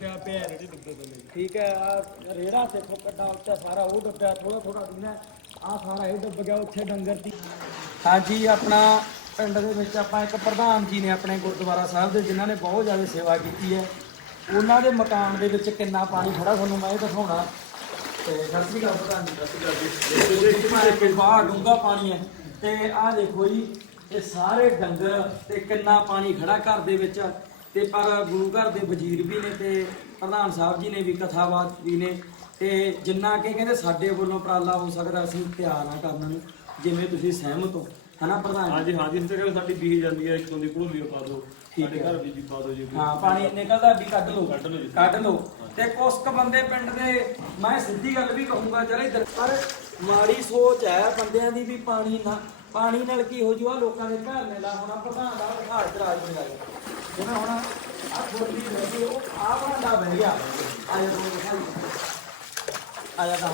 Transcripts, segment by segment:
ਡੁੱਬਿਆ ਪਿਆ ਰੇੜੇ ਡੁੱਬੇ ਪਏ ਠੀਕ ਹੈ ਆ ਰੇੜਾ ਦੇਖੋ ਕੱਡਾ ਉੱਚਾ ਸਾਰਾ, ਉਹ ਡੁੱਬਿਆ ਥੋੜਾ ਥੋੜਾ ਦਿਨਾ ਆ ਸਾਰਾ ਇਹ ਡੁੱਬ ਗਿਆ ਉੱਥੇ ਡੰਗਰ ਦੀ। ਹਾਂਜੀ, ਆਪਣਾ ਪਿੰਡ ਦੇ ਵਿੱਚ ਆਪਾਂ ਇੱਕ ਪ੍ਰਧਾਨ ਜੀ ਨੇ ਆਪਣੇ ਗੁਰਦੁਆਰਾ ਸਾਹਿਬ ਦੇ, ਜਿਨ੍ਹਾਂ ਨੇ ਬਹੁਤ ਜ਼ਿਆਦਾ ਸੇਵਾ ਕੀਤੀ ਹੈ। ਉਹਨਾਂ ਦੇ ਮਕਾਨ ਦੇ ਵਿੱਚ ਕਿੰਨਾ ਪਾਣੀ ਖੜਾ ਤੁਹਾਨੂੰ ਮੈਂ ਇਹ ਦਿਖਾਉਣਾ। ਤੇ ਸਤਿ ਸ੍ਰੀ ਅਕਾਲ ਪ੍ਰਧਾਨ ਜੀ, ਸਤਿ ਸ੍ਰੀ ਅਕਾਲ ਜੀ। ਬਾਹਰ ਡੂੰਘਾ ਪਾਣੀ ਹੈ। ਤੇ ਆਹ ਦੇਖੋ ਜੀ, ਇਹ ਸਾਰੇ ਡੰਗਰ ਤੇ ਕਿੰਨਾ ਪਾਣੀ ਖੜਾ ਘਰ ਦੇ ਵਿੱਚ। ਤੇ ਪਰ ਗੁਰੂ ਘਰ ਦੇ ਵਜ਼ੀਰ ਵੀ ਨੇ ਤੇ ਪ੍ਰਧਾਨ ਸਾਹਿਬ ਜੀ ਨੇ ਵੀ ਕਥਾਵਾਦ ਵੀ ਨੇ ਤੇ ਜਿੰਨਾ ਕਿ ਕਹਿੰਦੇ ਸਾਡੇ ਵੱਲੋਂ ਉਪਰਾਲਾ ਹੋ ਸਕਦਾ ਅਸੀਂ ਤਿਆਰ ਆ ਕਰਨ ਨੂੰ ਜਿਵੇਂ ਤੁਸੀਂ ਸਹਿਮਤ ਹੋ ਹਨਾ ਪ੍ਰਧਾਨ ਜੀ? ਹਾਂਜੀ ਹਾਂਜੀ ਇਸ ਤਰ੍ਹਾਂ ਸਾਡੀ ਬੀਹ ਜਾਂਦੀ ਹੈ ਇੱਕ ਤੋਂ ਦੀ ਭੋਲੀ ਪਾ ਦਿਓ ਸਾਡੇ ਘਰ ਵੀ ਜੀ ਪਾ ਦਿਓ ਜੀ ਹਾਂ ਪਾਣੀ ਨਿਕਲਦਾ ਵੀ ਕੱਢ ਲਓ ਕੱਢ ਲਓ ਜੀ। ਕੱਢ ਲਓ ਤੇ ਕੁਛ ਕੁ ਬੰਦੇ ਪਿੰਡ ਦੇ ਮੈਂ ਸਿੱਧੀ ਗੱਲ ਵੀ ਕਹੂੰਗਾ ਚਲ ਇਧਰ ਪਰ ਮਾੜੀ ਸੋਚ ਹੈ ਬੰਦਿਆਂ ਦੀ ਵੀ ਪਾਣੀ ਨਾ, ਪਾਣੀ ਨਾਲ ਕੀ ਹੋ ਜੂਆ? ਲੋਕਾਂ ਦੇ ਘਰ ਨੇ ਲਾ ਹੁਣ, ਪ੍ਰਧਾਨ ਦਾ ਦਿਖਾ ਇਤਰਾਜ ਨਹੀਂ ਆਇਆ ਜਿਵੇਂ ਹੁਣ ਆ ਥੋੜੀ ਲੱਗੀ ਉਹ ਆ ਬੰਦਾ ਬਹਿ ਗਿਆ। ਆ ਜਾ ਦਿਖਾਈ ਆ ਜਾ ਕਹਾ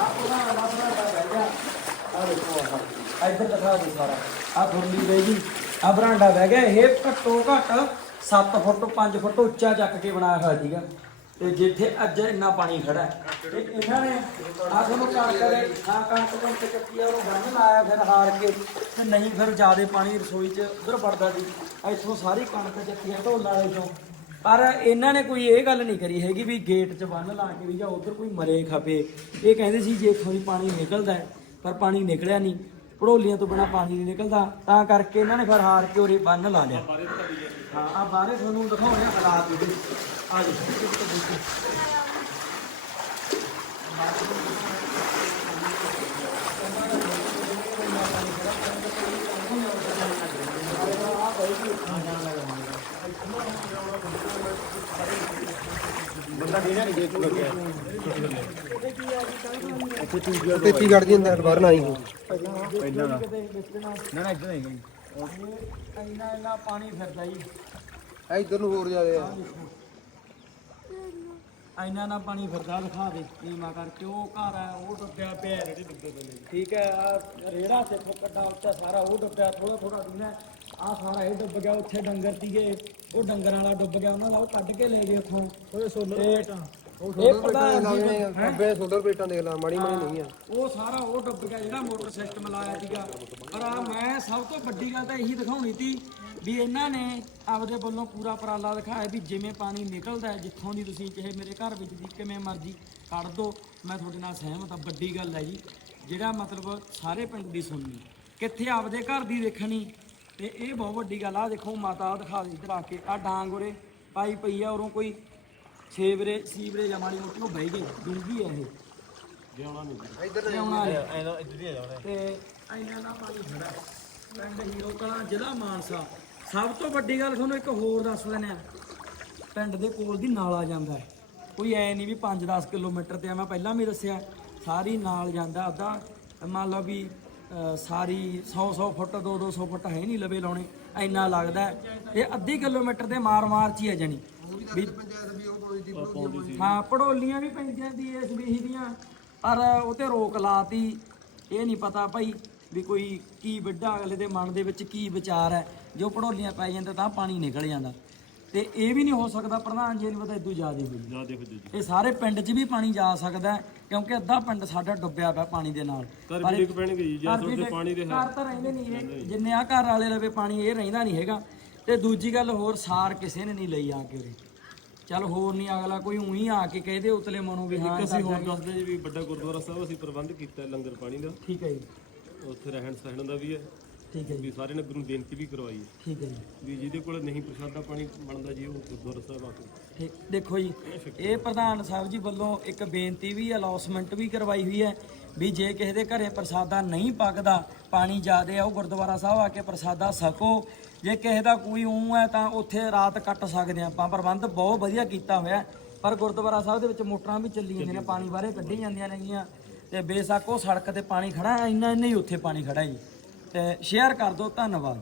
ਆ ਪ੍ਰਧਾਨ ਦਾ ਬੰਦਾ ਬਹਿ ਗਿਆ। ਆ ਦੇਖੋ ਆ ਇੱਧਰ ਦਿਖਾ ਦੇ ਸਾਰਾ। ਆ ਥੋੜੀ ਬਹਿ ਗਈ ਆ ਬਰਾਂਡਾ ਬਹਿ ਗਿਆ। ਇਹ ਘੱਟੋ ਘੱਟ 7 ਫੁੱਟ 5 ਫੁੱਟ ਉੱਚਾ ਚੱਕ ਕੇ ਬਣਾਇਆ ਹੋਇਆ ਸੀਗਾ। ਤੇ ਜਿੱਥੇ ਅੱਜ ਇੰਨਾ ਪਾਣੀ ਖੜਾ ਹੈ, ਤੇ ਇਹਨਾਂ ਨੇ ਆ ਤੁਹਾਨੂੰ ਕਣਕ ਦੇ ਆ ਕਣਕ ਤੋਂ ਤੇ ਚੱਕੀ ਆ ਉਹ ਬੰਨ ਲਾਇਆ, ਫਿਰ ਹਾਰ ਕੇ, ਤੇ ਨਹੀਂ ਫਿਰ ਜਿਆਦੇ ਪਾਣੀ ਰਸੋਈ 'ਚ ਉਧਰ ਵੜਦਾ ਸੀ। ਇੱਥੋਂ ਸਾਰੀ ਕਣਕ ਚੱਕੀ ਆ, ਢੋਲ ਵਾਲੇ ਚੋਂ। ਪਰ ਇਹਨਾਂ ਨੇ ਕੋਈ ਇਹ ਗੱਲ ਨਹੀਂ ਕਰੀ ਹੈਗੀ ਵੀ ਗੇਟ 'ਚ ਬੰਨ ਲਾ ਕੇ ਵੀ ਜਾਂ ਉਧਰ ਕੋਈ ਮਰੇ ਖਪੇ। ਇਹ ਕਹਿੰਦੇ ਸੀ ਜੇ ਇੱਥੋਂ ਦੀ ਪਾਣੀ ਨਿਕਲਦਾ ਹੈ, ਪਰ ਪਾਣੀ ਨਿਕਲਿਆ ਨਹੀਂ। ਪੜੋਲੀਆਂ ਤੋਂ ਬਿਨਾ ਪਾਣੀ ਨਹੀਂ ਨਿਕਲਦਾ। ਤਾਂ ਕਰਕੇ ਇਹਨਾਂ ਨੇ ਫਿਰ ਹਾਰ ਕੇ ਉਰੇ ਬੰਨ ਲਾ ਲਿਆ। ਹਾਂ ਆ ਬਾਹਰੇ ਤੁਹਾਨੂੰ ਦਿਖਾਉਣੇ ਆ ਹਾਲਾਤ ਇਹਦੇ ਆ ਜੀ ਦੀ ਅੰਦਰ ਬਾਹਰ ਨਾ ਆਈ ਹੋ ਪਹਿਲਾਂ ਨਾ ਨਾ ਇਦਾਂ ਨਹੀਂ ਇੰਨਾ ਇੰਨਾ ਪਾਣੀ ਫਿਰਦਾ ਜੀ ਐ ਇਧਰ ਨੂੰ ਹੋਰ ਜਾਦੇ ਆ। ਇੰਨਾ ਨਾ ਪਾਣੀ ਫਿਰਦਾ ਦਿਖਾ ਦੇ ਨੀਮਾ ਕਰਕੇ। ਉਹ ਘਰ ਆ ਉਹ ਡੁੱਬਿਆ ਪਿਆ ਰੇੜੇ ਡੁੱਬੇ ਪਏ ਨੇ ਠੀਕ ਹੈ ਆ ਰੇੜਾ ਤੇ ਕੱਡਾ ਉੱਚਾ ਸਾਰਾ ਉਹ ਡੁੱਬਿਆ ਥੋੜਾ ਥੋੜਾ ਦਿਨਾ ਆ ਸਾਰਾ ਇਹ ਡੁੱਬ ਗਿਆ ਉੱਥੇ ਡੰਗਰ ਸੀਗੇ। ਉਹ ਡੰਗਰਾਂ ਵਾਲਾ ਡੁੱਬ ਗਿਆ ਉਹਨਾਂ ਦਾ ਉਹ ਕੱਢ ਕੇ ਲੈ ਗਏ ਉੱਥੋਂ। ਉਹ ਸੋਲਰ ਇਹ ਪ੍ਰਧਾਨ ਜੀ ਨੇ- ਖੱਬੇ ਸੋਲਰ ਪਲੇਟਾਂ ਦੇਖ ਲਾ ਮਾੜੀ ਮਾੜੀ ਨਹੀਂ ਆ। ਉਹ ਸਾਰਾ ਉਹ ਡੁੱਬ ਗਿਆ ਜਿਹੜਾ ਮੋਟਰ ਸਿਸਟਮ ਲਾਇਆ ਸੀਗਾ। ਪਰ ਆ ਮੈਂ ਸਭ ਤੋਂ ਵੱਡੀ ਗੱਲ ਤਾਂ ਇਹੀ ਦਿਖਾਉਣੀ ਸੀ ਵੀ ਇਹਨਾਂ ਨੇ ਆਪਦੇ ਵੱਲੋਂ ਪੂਰਾ ਉਪਰਾਲਾ ਦਿਖਾਇਆ ਵੀ ਜਿਵੇਂ ਪਾਣੀ ਨਿਕਲਦਾ ਜਿੱਥੋਂ ਦੀ ਤੁਸੀਂ ਚਾਹੇ ਮੇਰੇ ਘਰ ਵਿੱਚ ਦੀ ਕਿਵੇਂ ਮਰਜ਼ੀ ਕੱਢ ਦੋ। ਮੈਂ ਤੁਹਾਡੇ ਨਾਲ ਸਹਿਮਤ ਹਾਂ ਵੱਡੀ ਗੱਲ ਹੈ ਜੀ। ਜਿਹੜਾ ਮਤਲਬ ਸਾਰੇ ਪਿੰਡ ਦੀ ਸੁਣਨੀ ਕਿੱਥੇ ਆਪਦੇ ਘਰ ਦੀ ਦੇਖਣੀ ਤੇ ਇਹ ਬਹੁਤ ਵੱਡੀ ਗੱਲ ਆ। ਦੇਖੋ ਮਾਤਾ ਦਿਖਾ ਦੇ ਇੱਧਰ ਆ ਕੇ। ਆ ਡਾਂਗ ਉਰੇ ਪਾਈ ਪਈ ਆ ਉਰੋਂ ਕੋਈ ਸੀਵਰੇ ਜਾਂ ਮਾੜੀ ਮੋਟੀ ਉਹ ਬਹਿ ਗਈ ਡੂੰਗੀ ਆ ਇਹ। ਜਿਉਣਾ ਨਹੀਂ। ਇਧਰ ਲਿਆਉਣਾ ਹੈ ਐਨਾ ਇੱਧਰ ਹੀ ਆ ਜਾਣਾ। ਤੇ ਇੰਨਾ ਨਾ ਪਾਣੀ ਖੜਾ। ਹੈ। ਪਿੰਡ ਹੀਰੋ ਕਲਾਂ ਜ਼ਿਲ੍ਹਾ ਮਾਨਸਾ। ਸਭ ਤੋਂ ਵੱਡੀ ਗੱਲ ਤੁਹਾਨੂੰ ਇੱਕ ਹੋਰ ਦੱਸ ਦਿੰਦੇ ਆ। ਪਿੰਡ ਦੇ ਕੋਲ ਦੀ ਨਾਲਾ ਜਾਂਦਾ ਹੈ। ਕੋਈ ਐ ਨਹੀਂ ਵੀ 5-10 ਕਿਲੋਮੀਟਰ ਤੇ ਆ। ਮੈਂ ਪਹਿਲਾਂ ਵੀ ਦੱਸਿਆ ਸਾਰੀ ਨਾਲ ਜਾਂਦਾ। ਅੱਧਾ ਮੰਨ ਲਓ ਵੀ ਸਾਰੀ 100-100 ਫੁੱਟ 2-200 ਫੁੱਟ ਹੈ ਨਹੀਂ ਲਵੇ ਲਾਉਣੇ, ਇੰਨਾ ਲੱਗਦਾ ਹੈ। ਇਹ ਅੱਧੀ ਕਿਲੋਮੀਟਰ ਦੇ ਮਾਰ-ਮਾਰ ਚ ਹੀ ਹੈ ਜਾਣੀ। ਵੀ ਹਾਂ, ਪੜੋਲੀਆਂ ਵੀ ਪੈਂਦੀਆਂ ਦੀ ਇਸ ਵਿਹੀ ਦੀਆਂ, ਪਰ ਉਹ ਤੇ ਰੋਕ ਲਾਤੀ। ਇਹ ਨਹੀਂ ਪਤਾ ਭਾਈ ਵੀ ਕੋਈ ਕੀ ਵੱਡਾ ਅਗਲੇ ਦੇ ਮਨ ਦੇ ਵਿੱਚ ਕੀ ਵਿਚਾਰ ਹੈ। ਜੋ ਪੜੋਲੀਆਂ ਪੈ ਜਾਂਦੇ ਤਾਂ ਪਾਣੀ ਨਿਕਲ ਜਾਂਦਾ। ਤੇ ਇਹ ਵੀ ਨਹੀਂ ਹੋ ਸਕਦਾ ਪ੍ਰਧਾਨ ਜੀ ਨੂੰ ਪਤਾ ਇਦੋਂ ਜ਼ਿਆਦਾ ਹੋਈ ਜਾ ਦੇਖੋ ਜੀ ਇਹ ਸਾਰੇ ਪਿੰਡ 'ਚ ਵੀ ਪਾਣੀ ਜਾ ਸਕਦਾ ਹੈ, ਕਿਉਂਕਿ ਅੱਧਾ ਪਿੰਡ ਸਾਡਾ ਡੁੱਬਿਆ ਪਿਆ ਪਾਣੀ ਦੇ ਨਾਲ। ਘਰ ਵੀ ਡਿੱਗ ਪੈਣਗੇ ਜੀ ਜਾਂ ਘਰ ਵੀ ਤੁਹਾਡੇ ਡਿੱਗ- ਪਾਣੀ ਦੇ ਘਰ ਤਾਂ ਰਹਿੰਦੇ ਨਹੀਂ ਇਹ। ਜਿੰਨੇ ਆ ਘਰ ਵਾਲੇ ਲਵੇ ਪਾਣੀ ਇਹ ਰਹਿੰਦਾ ਨਹੀਂ ਹੈਗਾ। ਤੇ ਦੂਜੀ ਗੱਲ ਹੋਰ ਸਾਰ ਕਿਸੇ ਨੇ ਨਹੀਂ ਲਈ ਆ ਕੇ ਉਰੇ। ਚੱਲ ਹੋਰ ਨਹੀਂ ਅਗਲਾ ਕੋਈ ਉਹੀ ਆ ਕੇ ਕਹਦੇ ਉਤਲੇ ਮਨੋਂ ਵੀ ਹਾਂ ਅਸੀਂ ਹੋਰ ਦੱਸਦੇ ਜੀ ਵੀ ਵੱਡਾ ਗੁਰਦੁਆਰਾ ਸਾਹਿਬ ਅਸੀਂ ਪ੍ਰਬੰਧ ਕੀਤਾ ਹੈ ਲੰਗਰ ਪਾਣੀ ਦਾ। ਠੀਕ ਹੈ ਜੀ। ਉੱਥੇ ਰਹਿਣ ਸਹਿਣ ਦਾ ਵੀ ਹੈ। ਠੀਕ ਹੈ ਜੀ। ਵੀ ਸਾਰੇ ਨਗਰ ਨੂੰ ਬੇਨਤੀ ਵੀ ਕਰਵਾਈ ਹੈ। ਠੀਕ ਹੈ ਜੀ। ਵੀ ਜਿਹਦੇ ਕੋਲ ਨਹੀਂ ਪ੍ਰਸ਼ਾਦਾ ਪਾਣੀ ਬਣਦਾ ਜੀ ਉਹ ਗੁਰਦੁਆਰਾ ਸਾਹਿਬ ਆ ਕੇ। ਠੀਕ ਦੇਖੋ ਜੀ ਇਹ ਪ੍ਰਧਾਨ ਸਾਹਿਬ ਜੀ ਵੱਲੋਂ ਇੱਕ ਬੇਨਤੀ ਵੀ ਅਲਾਉਸਮੈਂਟ ਵੀ ਕਰਵਾਈ ਹੋਈ ਹੈ ਵੀ ਜੇ ਕਿਸੇ ਦੇ ਘਰੇ ਪ੍ਰਸਾਦਾ ਨਹੀਂ ਪੱਕਦਾ ਪਾਣੀ ਜ਼ਿਆਦੇ ਆ ਉਹ ਗੁਰਦੁਆਰਾ ਸਾਹਿਬ ਆ ਕੇ ਪ੍ਰਸਾਦਾ ਸਕੋ। ਜੇ ਕਿਸੇ ਦਾ ਕੋਈ ਊਂ ਹੈ ਤਾਂ ਉੱਥੇ ਰਾਤ ਕੱਟ ਸਕਦੇ ਆ ਆਪਾਂ। ਪ੍ਰਬੰਧ ਬਹੁਤ ਵਧੀਆ ਕੀਤਾ ਹੋਇਆ। ਪਰ ਗੁਰਦੁਆਰਾ ਸਾਹਿਬ ਦੇ ਵਿੱਚ ਮੋਟਰਾਂ ਵੀ ਚੱਲੀ ਜਾਂਦੀਆਂ ਨੇ ਪਾਣੀ ਬਾਰੇ ਕੱਢੀ ਜਾਂਦੀਆਂ ਨੇਗੀਆਂ। ਤੇ ਬੇਸ਼ੱਕ ਉਹ ਸੜਕ ਤੇ ਪਾਣੀ ਖੜਾ ਇੰਨਾ ਇੰਨਾ ਹੀ ਉੱਥੇ ਪਾਣੀ ਖੜਾ ਜੀ। ਤੇ ਸ਼ੇਅਰ ਕਰ ਦਿਓ ਧੰਨਵਾਦ।